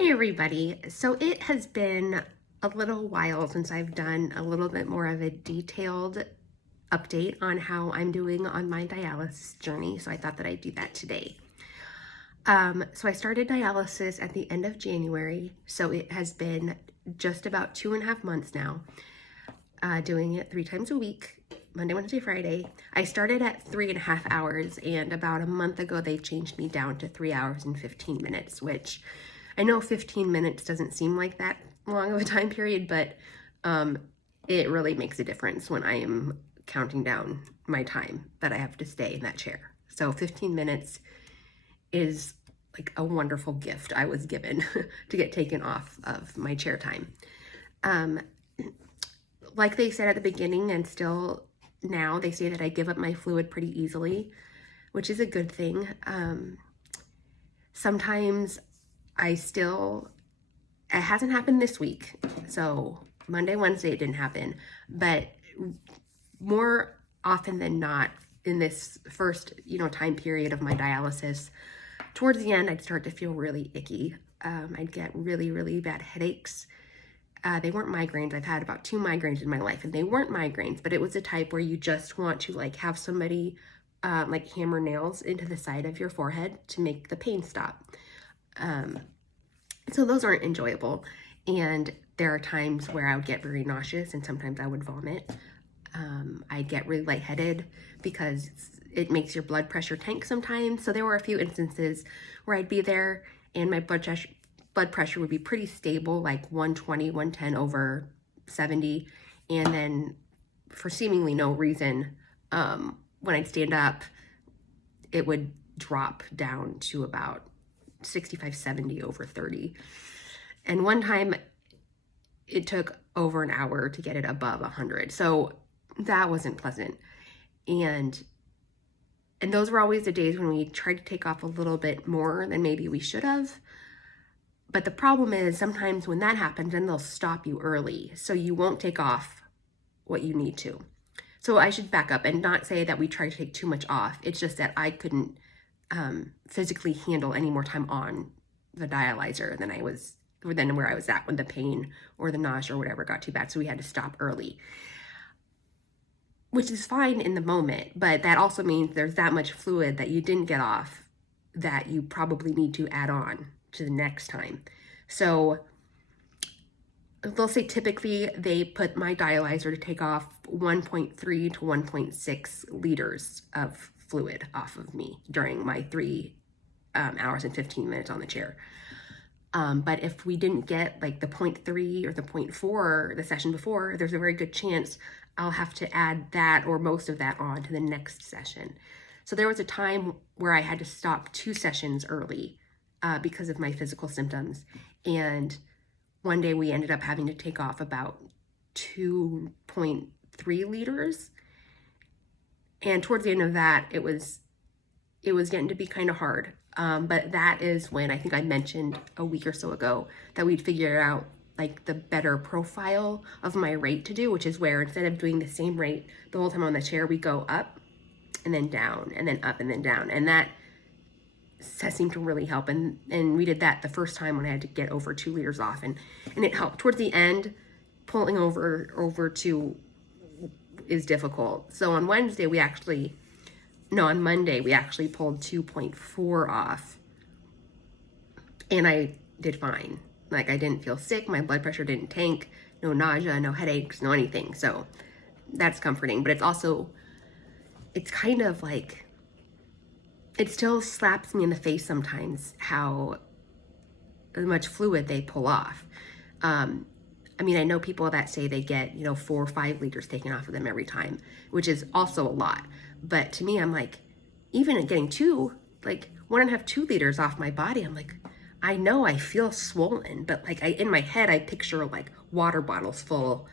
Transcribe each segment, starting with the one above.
Hi everybody. So it has been a little while since I've done a little bit more of a detailed update on how I'm doing on my dialysis journey. So I thought that I'd do that today. So I started dialysis at the end of January. So it has been just about 2.5 months now, doing it 3 times a week, Monday, Wednesday, Friday. I started at 3.5 hours, and about a month ago, they changed me down to 3 hours and 15 minutes, which I know 15 minutes doesn't seem like that long of a time period, but it really makes a difference when I am counting down my time that I have to stay in that chair. So 15 minutes is like a wonderful gift I was given to get taken off of my chair time. Like they said at the beginning, and still now, they say that I give up my fluid pretty easily, which is a good thing. Sometimes it hasn't happened this week. So Monday, Wednesday, it didn't happen. But more often than not, in this first, time period of my dialysis, towards the end, I'd start to feel really icky. I'd get really, really bad headaches. They weren't migraines. I've had about 2 migraines in my life, and they weren't migraines, but it was a type where you just want to have somebody hammer nails into the side of your forehead to make the pain stop. So those aren't enjoyable. And there are times where I would get very nauseous, and sometimes I would vomit. I'd get really lightheaded because it makes your blood pressure tank sometimes. So there were a few instances where I'd be there and my blood pressure would be pretty stable, like 120, 110 over 70. And then for seemingly no reason, when I'd stand up, it would drop down to about 65, 70 over 30. And one time it took over an hour to get it above 100. So that wasn't pleasant. And those were always the days when we tried to take off a little bit more than maybe we should have. But the problem is sometimes when that happens, then they'll stop you early. So you won't take off what you need to. So I should back up and not say that we tried to take too much off. It's just that I couldn't physically handle any more time on the dialyzer than where I was at when the pain or the nausea or whatever got too bad. So we had to stop early, which is fine in the moment, but that also means there's that much fluid that you didn't get off that you probably need to add on to the next time. So they'll say typically they put my dialyzer to take off 1.3 to 1.6 liters of fluid off of me during my 3 hours and 15 minutes on the chair. But if we didn't get like the 0.3 or the 0.4 the session before, there's a very good chance I'll have to add that or most of that on to the next session. So there was a time where I had to stop 2 sessions early because of my physical symptoms. And one day we ended up having to take off about 2.3 liters. And towards the end of that, it was getting to be kind of hard. But that is when I think I mentioned a week or so ago that we'd figure out like the better profile of my rate to do, which is where instead of doing the same rate the whole time on the chair, we go up and then down and then up and then down. And that has seemed to really help. And we did that the first time when I had to get over 2 liters off, and it helped. Towards the end, pulling over 2 is difficult. So on Monday we actually pulled 2.4 off, and I did fine. Like, I didn't feel sick, my blood pressure didn't tank, no nausea, no headaches, no anything. So that's comforting, but it's kind of like, it still slaps me in the face sometimes how much fluid they pull off. I know people that say they get, 4 or 5 liters taken off of them every time, which is also a lot. But to me, I'm like, even at getting 2, like 1.5, 2 liters off my body, I'm like, I know I feel swollen, but like in my head, I picture like water bottles full,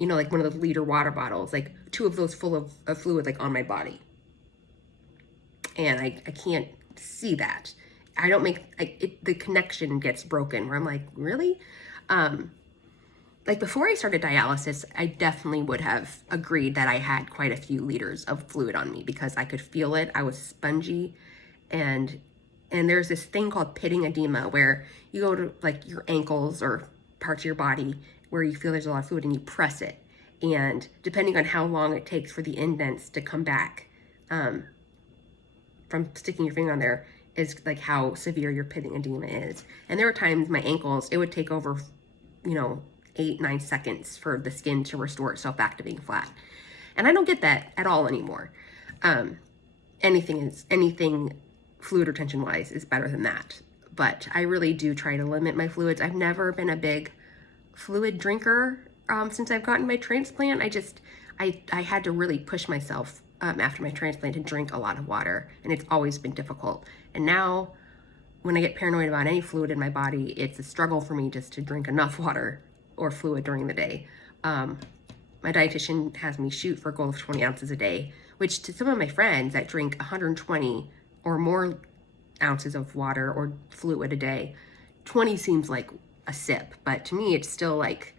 like one of those liter water bottles, like 2 of those full of fluid, like on my body. And I can't see that. The connection gets broken where I'm like, really? Like before I started dialysis, I definitely would have agreed that I had quite a few liters of fluid on me because I could feel it. I was spongy, and And there's this thing called pitting edema where you go to like your ankles or parts of your body where you feel there's a lot of fluid and you press it. And depending on how long it takes for the indents to come back from sticking your finger on there is like how severe your pitting edema is. And there were times my ankles, it would take over, 8-9 seconds for the skin to restore itself back to being flat. And I don't get that at all anymore. Anything fluid retention wise is better than that. But I really do try to limit my fluids. I've never been a big fluid drinker since I've gotten my transplant. I had to really push myself after my transplant to drink a lot of water, and it's always been difficult. And now when I get paranoid about any fluid in my body, it's a struggle for me just to drink enough water or fluid during the day. My dietitian has me shoot for a goal of 20 ounces a day, which to some of my friends that drink 120 or more ounces of water or fluid a day, 20 seems like a sip, but to me it's still like,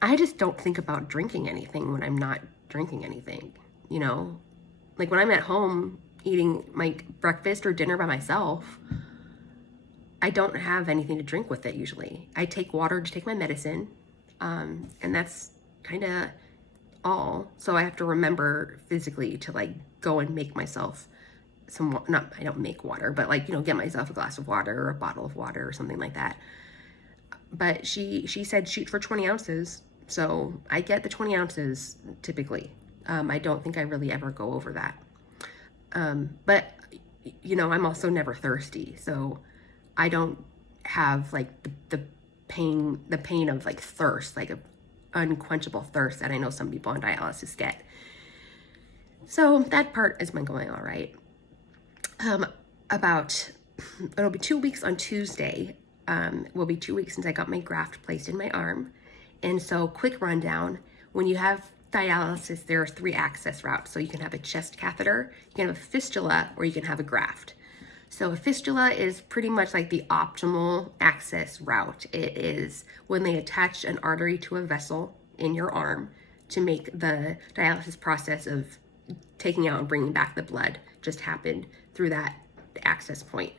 I just don't think about drinking anything when I'm not drinking anything, like when I'm at home eating my breakfast or dinner by myself, I don't have anything to drink with it usually. I take water to take my medicine, and that's kind of all. So I have to remember physically to like go and make myself I don't make water, but like, get myself a glass of water or a bottle of water or something like that. But she said shoot for 20 ounces. So I get the 20 ounces typically. I don't think I really ever go over that. But I'm also never thirsty. So I don't have like the pain of like thirst, like an unquenchable thirst that I know some people on dialysis get. So that part has been going all right. It'll be 2 weeks on Tuesday. Will be 2 weeks since I got my graft placed in my arm. And so quick rundown, when you have dialysis, there are 3 access routes. So you can have a chest catheter, you can have a fistula, or you can have a graft. So a fistula is pretty much like the optimal access route. It is when they attach an artery to a vessel in your arm to make the dialysis process of taking out and bringing back the blood just happen through that access point.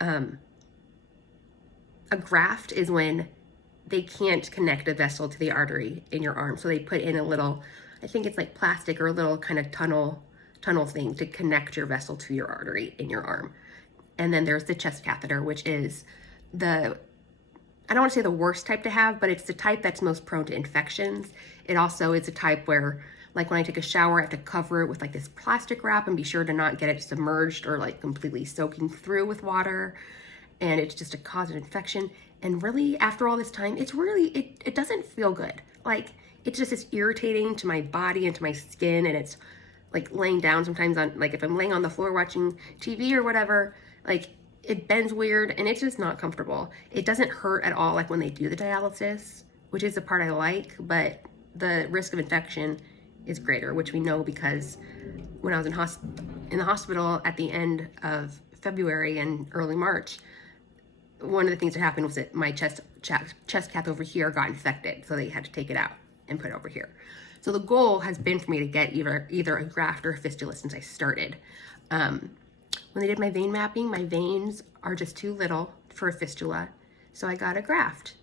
A graft is when they can't connect a vessel to the artery in your arm. So they put in a little, I think it's like plastic or a little kind of tunnel thing to connect your vessel to your artery in your arm. And then there's the chest catheter, which is I don't want to say the worst type to have, but it's the type that's most prone to infections. It also is a type where, like when I take a shower, I have to cover it with like this plastic wrap and be sure to not get it submerged or like completely soaking through with water. And it's just a cause of infection. And really, after all this time, it doesn't feel good. Like, it's irritating to my body and to my skin. And it's like laying down sometimes on, like if I'm laying on the floor watching TV or whatever, like it bends weird and it's just not comfortable. It doesn't hurt at all like when they do the dialysis, which is the part I like, but the risk of infection is greater, which we know because when I was in the hospital at the end of February and early March, one of the things that happened was that my chest cath over here got infected, so they had to take it out and put it over here. So the goal has been for me to get either a graft or a fistula since I started. When they did my vein mapping, my veins are just too little for a fistula, so I got a graft.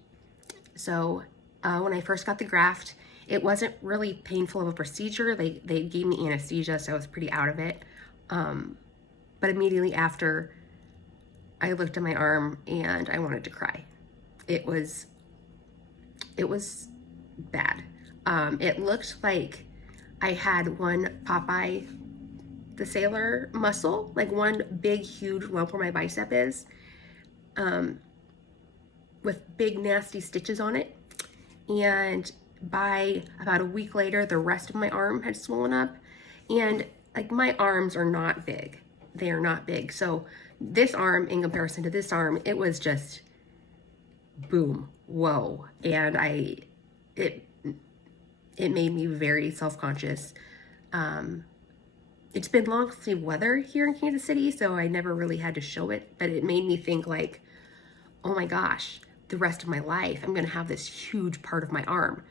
So when I first got the graft, it wasn't really painful of a procedure. They gave me anesthesia, so I was pretty out of it. But immediately after, I looked at my arm and I wanted to cry. It was bad. It looked like I had one Popeye the Sailor muscle, like one big huge lump where my bicep is, with big nasty stitches on it. And by about a week later, the rest of my arm had swollen up. And like my arms are not big. They are not big. So this arm in comparison to this arm, it was just boom, whoa. And it made me very self-conscious. It's been long sleeve weather here in Kansas City, so I never really had to show it, but it made me think like, oh my gosh, the rest of my life, I'm gonna have this huge part of my arm.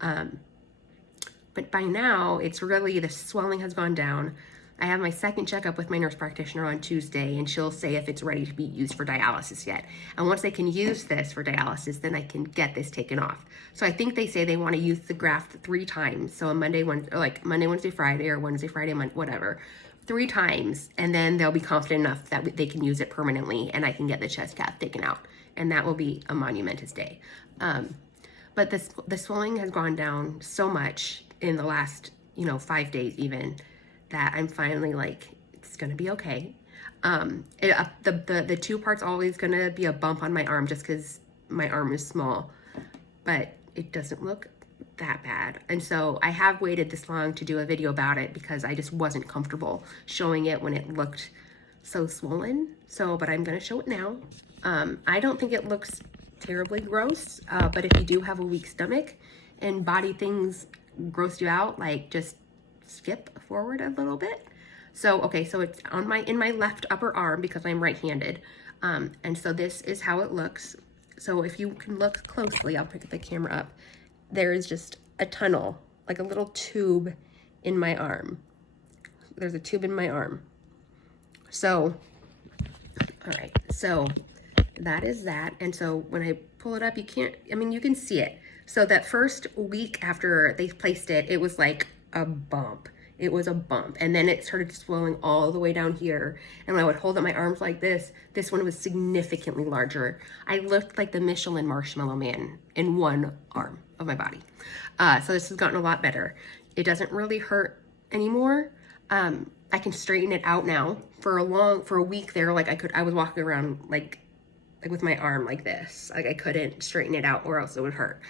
But by now, it's really, the swelling has gone down. I have my second checkup with my nurse practitioner on Tuesday, and she'll say if it's ready to be used for dialysis yet. And once they can use this for dialysis, then I can get this taken off. So I think they say they want to use the graft 3 times. So on Monday, Wednesday, Friday, or Wednesday, Friday, Monday, whatever. 3 times, and then they'll be confident enough that they can use it permanently, and I can get the chest cath taken out. And that will be a monumentous day. But the swelling has gone down so much in the last, 5 days even, that I'm finally like, it's gonna be okay. The 2 parts always gonna be a bump on my arm just because my arm is small, but it doesn't look that bad. And so I have waited this long to do a video about it because I just wasn't comfortable showing it when it looked so swollen. But I'm gonna show it now. I don't think it looks terribly gross, but if you do have a weak stomach and body things gross you out, like just skip forward a little bit. So it's in my left upper arm because I'm right-handed. And so this is how it looks. So if you can look closely, I'll pick the camera up. There is just a tunnel, like a little tube in my arm. There's a tube in my arm. So, all right, so that is that. And so when I pull it up, you can see it. So that first week after they placed it, it was like a bump. It was a bump. And then it started swelling all the way down here. And when I would hold up my arms like this one was significantly larger. I looked like the Michelin Marshmallow Man in one arm of my body. So this has gotten a lot better. It doesn't really hurt anymore. I can straighten it out now. For a week there, I was walking around like with my arm like this. Like I couldn't straighten it out or else it would hurt.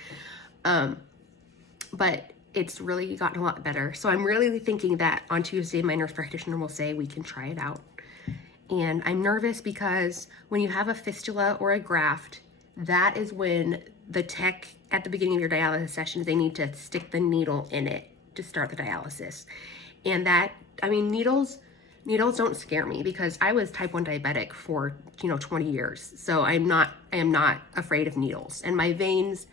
But it's really gotten a lot better. So I'm really thinking that on Tuesday, my nurse practitioner will say we can try it out. And I'm nervous because when you have a fistula or a graft, that is when the tech at the beginning of your dialysis sessions, they need to stick the needle in it to start the dialysis. And needles don't scare me because I was type 1 diabetic for 20 years. So I am not afraid of needles. And my veins,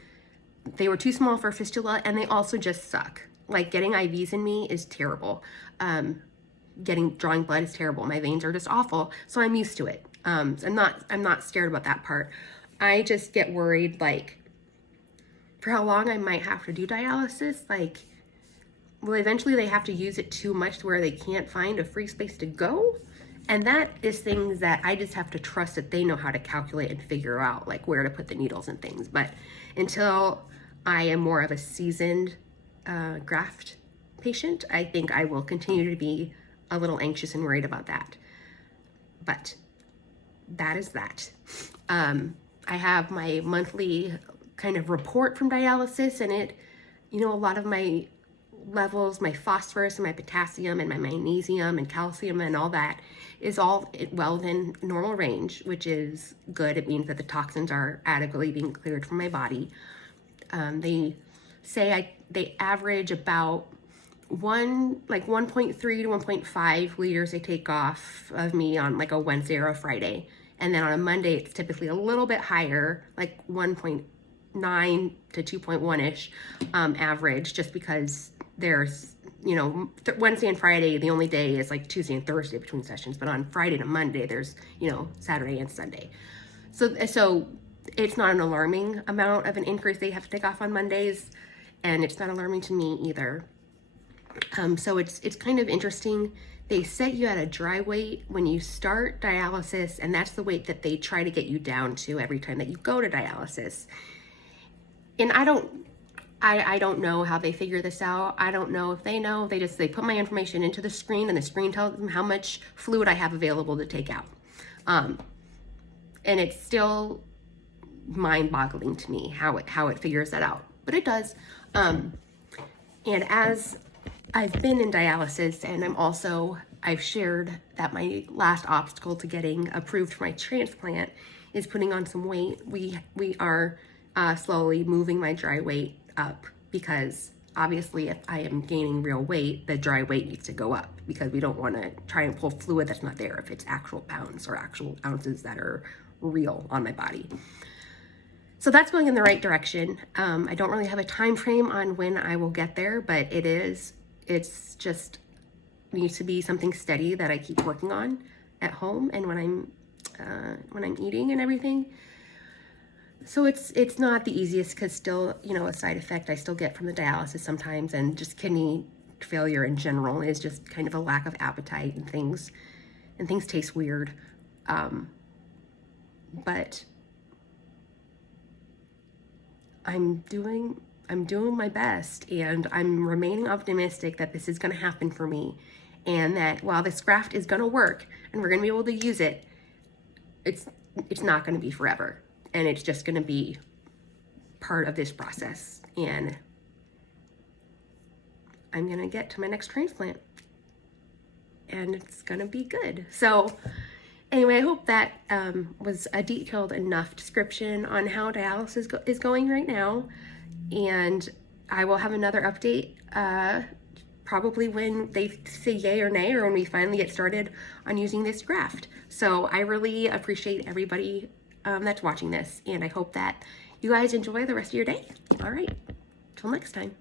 they were too small for fistula, and they also just suck. Like getting IVs in me is terrible. Drawing blood is terrible. My veins are just awful. So I'm used to it. So I'm not scared about that part. I just get worried for how long I might have to do dialysis. Eventually they have to use it too much to where they can't find a free space to go. And that is things that I just have to trust that they know how to calculate and figure out where to put the needles and things. But until I am more of a seasoned graft patient, I think I will continue to be a little anxious and worried about that. But that is that. I have my monthly kind of report from dialysis, and it, a lot of my levels, my phosphorus and my potassium and my magnesium and calcium and all that is all well within normal range, which is good. It means that the toxins are adequately being cleared from my body. They say they average about 1.3 to 1.5 liters they take off of me on a Wednesday or a Friday. And then on a Monday, it's typically a little bit higher, 1.9 to 2.1-ish average, just because there's, Wednesday and Friday, the only day is Tuesday and Thursday between sessions. But on Friday to Monday, there's, Saturday and Sunday. So it's not an alarming amount of an increase they have to take off on Mondays. And it's not alarming to me either. So it's kind of interesting. They set you at a dry weight when you start dialysis, and that's the weight that they try to get you down to every time that you go to dialysis. And I don't know how they figure this out. I don't know if they know. They put my information into the screen, and the screen tells them how much fluid I have available to take out. And it's still mind-boggling to me how it figures that out, but it does. And as I've been in dialysis, and I've shared that my last obstacle to getting approved for my transplant is putting on some weight. We are slowly moving my dry weight up, because obviously if I am gaining real weight, the dry weight needs to go up, because we don't want to try and pull fluid that's not there if it's actual pounds or actual ounces that are real on my body. So that's going in the right direction. I don't really have a time frame on when I will get there, but it's just needs to be something steady that I keep working on at home and when I'm eating and everything. So it's not the easiest, because still, you know, a side effect I still get from the dialysis sometimes, and just kidney failure in general is just kind of a lack of appetite, and things taste weird. But I'm doing my best, and I'm remaining optimistic that this is going to happen for me, and that while this graft is going to work and we're going to be able to use it, it's not going to be forever, and it's just going to be part of this process, and I'm going to get to my next transplant, and it's going to be good. So anyway, I hope that was a detailed enough description on how dialysis is going right now. And I will have another update probably when they say yay or nay, or when we finally get started on using this graft. So I really appreciate everybody that's watching this, and I hope that you guys enjoy the rest of your day. All right, till next time.